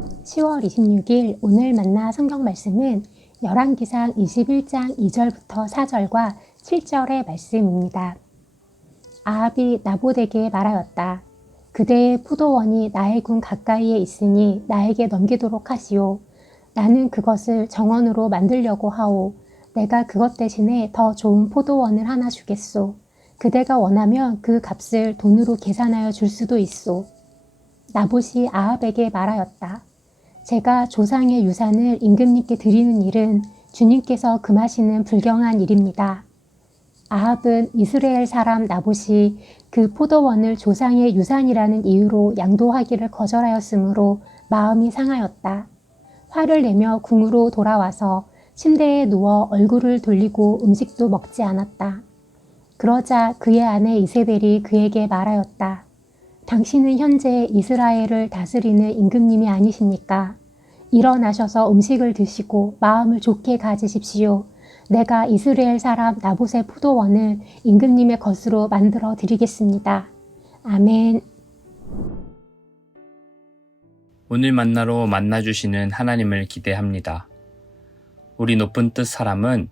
10월 26일 오늘 만나 성경 말씀은 열왕기상 21장 2절부터 4절과 7절의 말씀입니다. 아합이 나봇에게 말하였다. 그대의 포도원이 나의 군 가까이에 있으니 나에게 넘기도록 하시오. 나는 그것을 정원으로 만들려고 하오. 내가 그것 대신에 더 좋은 포도원을 하나 주겠소. 그대가 원하면 그 값을 돈으로 계산하여 줄 수도 있소. 나봇이 아합에게 말하였다. 제가 조상의 유산을 임금님께 드리는 일은 주님께서 금하시는 불경한 일입니다. 아합은 이스라엘 사람 나봇이 그 포도원을 조상의 유산이라는 이유로 양도하기를 거절하였으므로 마음이 상하였다. 화를 내며 궁으로 돌아와서 침대에 누워 얼굴을 돌리고 음식도 먹지 않았다. 그러자 그의 아내 이세벨이 그에게 말하였다. 당신은 현재 이스라엘을 다스리는 임금님이 아니십니까? 일어나셔서 음식을 드시고 마음을 좋게 가지십시오. 내가 이스라엘 사람 나봇의 포도원을 임금님의 것으로 만들어 드리겠습니다. 아멘. 오늘 만나로 만나주시는 하나님을 기대합니다. 우리 높은 뜻 사람은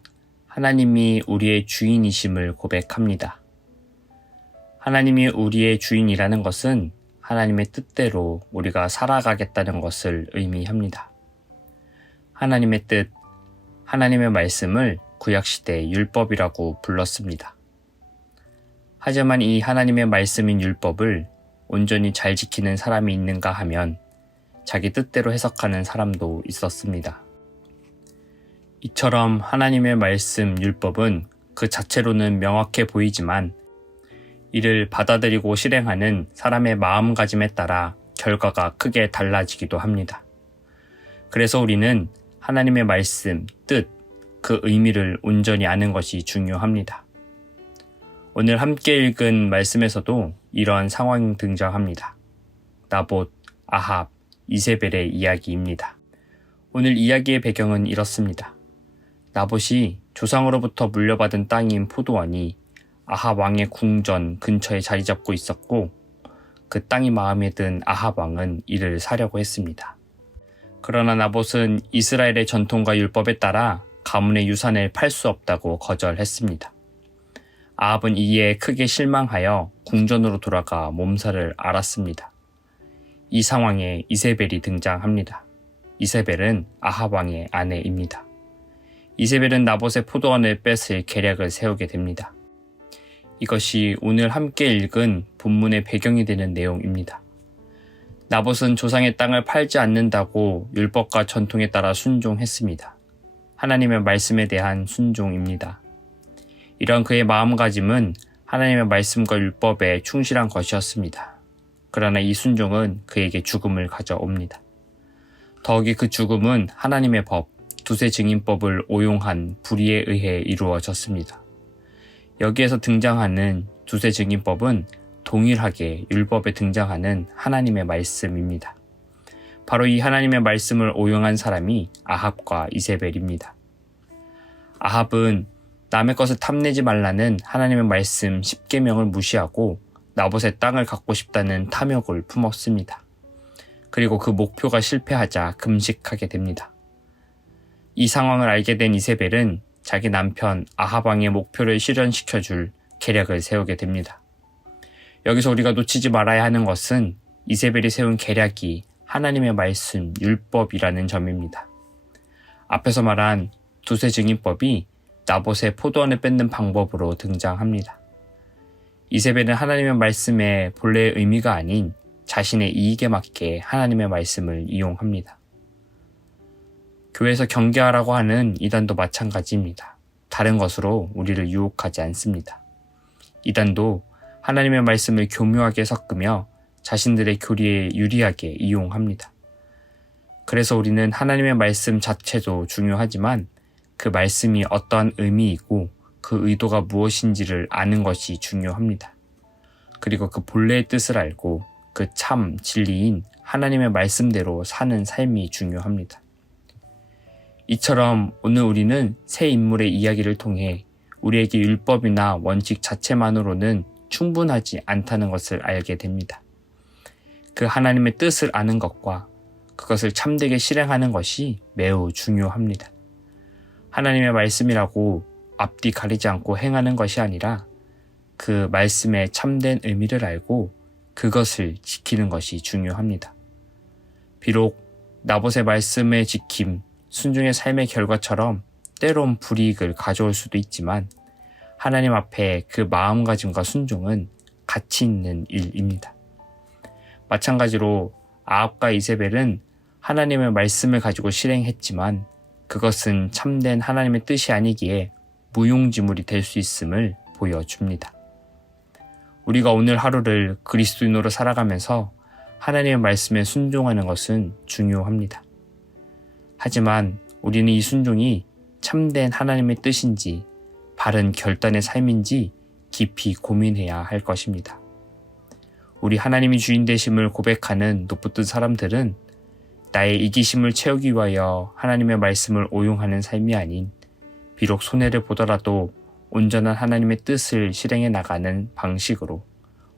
하나님이 우리의 주인이심을 고백합니다. 하나님이 우리의 주인이라는 것은 하나님의 뜻대로 우리가 살아가겠다는 것을 의미합니다. 하나님의 뜻, 하나님의 말씀을 구약시대 율법이라고 불렀습니다. 하지만 이 하나님의 말씀인 율법을 온전히 잘 지키는 사람이 있는가 하면 자기 뜻대로 해석하는 사람도 있었습니다. 이처럼 하나님의 말씀 율법은 그 자체로는 명확해 보이지만 이를 받아들이고 실행하는 사람의 마음가짐에 따라 결과가 크게 달라지기도 합니다. 그래서 우리는 하나님의 말씀, 뜻, 그 의미를 온전히 아는 것이 중요합니다. 오늘 함께 읽은 말씀에서도 이러한 상황이 등장합니다. 나봇, 아합, 이세벨의 이야기입니다. 오늘 이야기의 배경은 이렇습니다. 나봇이 조상으로부터 물려받은 땅인 포도원이 아합 왕의 궁전 근처에 자리 잡고 있었고 그 땅이 마음에 든 아합 왕은 이를 사려고 했습니다. 그러나 나봇은 이스라엘의 전통과 율법에 따라 가문의 유산을 팔 수 없다고 거절했습니다. 아합은 이에 크게 실망하여 궁전으로 돌아가 몸살을 앓았습니다. 이 상황에 이세벨이 등장합니다. 이세벨은 아합 왕의 아내입니다. 이세벨은 나봇의 포도원을 뺏을 계략을 세우게 됩니다. 이것이 오늘 함께 읽은 본문의 배경이 되는 내용입니다. 나봇은 조상의 땅을 팔지 않는다고 율법과 전통에 따라 순종했습니다. 하나님의 말씀에 대한 순종입니다. 이런 그의 마음가짐은 하나님의 말씀과 율법에 충실한 것이었습니다. 그러나 이 순종은 그에게 죽음을 가져옵니다. 더욱이 그 죽음은 하나님의 법, 두세 증인법을 오용한 불의에 의해 이루어졌습니다. 여기에서 등장하는 두세 증인법은 동일하게 율법에 등장하는 하나님의 말씀입니다. 바로 이 하나님의 말씀을 오용한 사람이 아합과 이세벨입니다. 아합은 남의 것을 탐내지 말라는 하나님의 말씀 10계명을 무시하고 나봇의 땅을 갖고 싶다는 탐욕을 품었습니다. 그리고 그 목표가 실패하자 금식하게 됩니다. 이 상황을 알게 된 이세벨은 자기 남편 아합 왕의 목표를 실현시켜줄 계략을 세우게 됩니다. 여기서 우리가 놓치지 말아야 하는 것은 이세벨이 세운 계략이 하나님의 말씀, 율법이라는 점입니다. 앞에서 말한 두세 증인법이 나봇의 포도원을 뺏는 방법으로 등장합니다. 이세벨은 하나님의 말씀의 본래의 의미가 아닌 자신의 이익에 맞게 하나님의 말씀을 이용합니다. 교회에서 경계하라고 하는 이단도 마찬가지입니다. 다른 것으로 우리를 유혹하지 않습니다. 이단도 하나님의 말씀을 교묘하게 섞으며 자신들의 교리에 유리하게 이용합니다. 그래서 우리는 하나님의 말씀 자체도 중요하지만 그 말씀이 어떠한 의미이고 그 의도가 무엇인지를 아는 것이 중요합니다. 그리고 그 본래의 뜻을 알고 그 참 진리인 하나님의 말씀대로 사는 삶이 중요합니다. 이처럼 오늘 우리는 새 인물의 이야기를 통해 우리에게 율법이나 원칙 자체만으로는 충분하지 않다는 것을 알게 됩니다. 그 하나님의 뜻을 아는 것과 그것을 참되게 실행하는 것이 매우 중요합니다. 하나님의 말씀이라고 앞뒤 가리지 않고 행하는 것이 아니라 그 말씀의 참된 의미를 알고 그것을 지키는 것이 중요합니다. 비록 나봇의 말씀의 지킴, 순종의 삶의 결과처럼 때론 불이익을 가져올 수도 있지만 하나님 앞에 그 마음가짐과 순종은 가치 있는 일입니다. 마찬가지로 아합과 이세벨은 하나님의 말씀을 가지고 실행했지만 그것은 참된 하나님의 뜻이 아니기에 무용지물이 될 수 있음을 보여줍니다. 우리가 오늘 하루를 그리스도인으로 살아가면서 하나님의 말씀에 순종하는 것은 중요합니다. 하지만 우리는 이 순종이 참된 하나님의 뜻인지 바른 결단의 삶인지 깊이 고민해야 할 것입니다. 우리 하나님이 주인 되심을 고백하는 높붙은 사람들은 나의 이기심을 채우기 위하여 하나님의 말씀을 오용하는 삶이 아닌 비록 손해를 보더라도 온전한 하나님의 뜻을 실행해 나가는 방식으로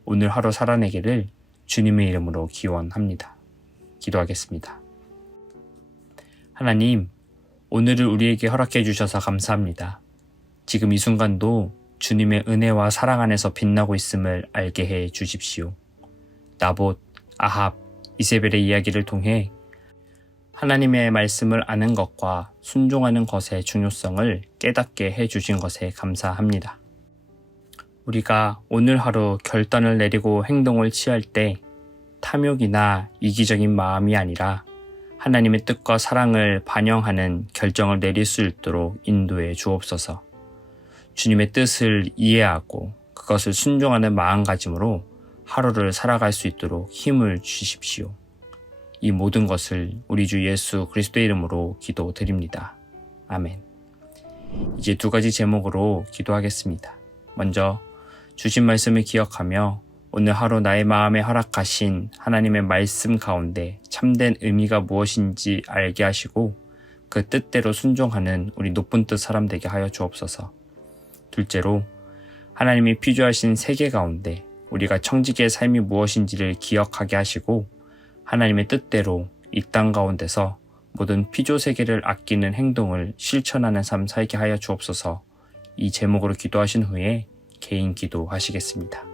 오늘 하루 살아내기를 주님의 이름으로 기원합니다. 기도하겠습니다. 하나님, 오늘을 우리에게 허락해 주셔서 감사합니다. 지금 이 순간도 주님의 은혜와 사랑 안에서 빛나고 있음을 알게 해 주십시오. 나봇, 아합, 이세벨의 이야기를 통해 하나님의 말씀을 아는 것과 순종하는 것의 중요성을 깨닫게 해주신 것에 감사합니다. 우리가 오늘 하루 결단을 내리고 행동을 취할 때 탐욕이나 이기적인 마음이 아니라 하나님의 뜻과 사랑을 반영하는 결정을 내릴 수 있도록 인도해 주옵소서. 주님의 뜻을 이해하고 그것을 순종하는 마음가짐으로 하루를 살아갈 수 있도록 힘을 주십시오. 이 모든 것을 우리 주 예수 그리스도의 이름으로 기도드립니다. 아멘. 이제 두 가지 제목으로 기도하겠습니다. 먼저 주신 말씀을 기억하며 오늘 하루 나의 마음에 허락하신 하나님의 말씀 가운데 참된 의미가 무엇인지 알게 하시고 그 뜻대로 순종하는 우리 높은 뜻 사람 되게 하여 주옵소서. 둘째로 하나님이 피조하신 세계 가운데 우리가 청지기의 삶이 무엇인지를 기억하게 하시고 하나님의 뜻대로 이 땅 가운데서 모든 피조 세계를 아끼는 행동을 실천하는 삶 살게 하여 주옵소서. 이 제목으로 기도하신 후에 개인 기도하시겠습니다.